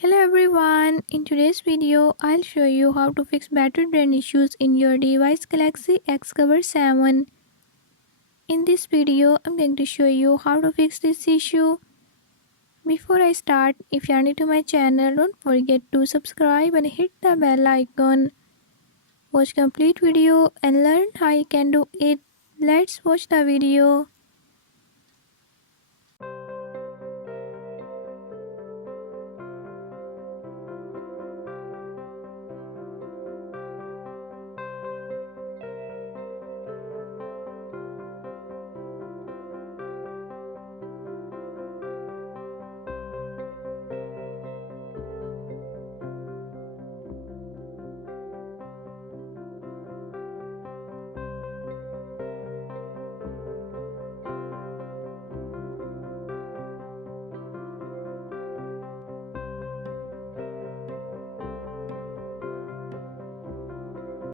Hello everyone, in today's video I'll show you how to fix battery drain issues in your device Galaxy Xcover 7. In this video I'm going to show you how to fix this issue. Before I start, if you are new to my channel, don't forget to subscribe and hit the bell icon. Watch complete video and learn how you can do it. Let's watch the video.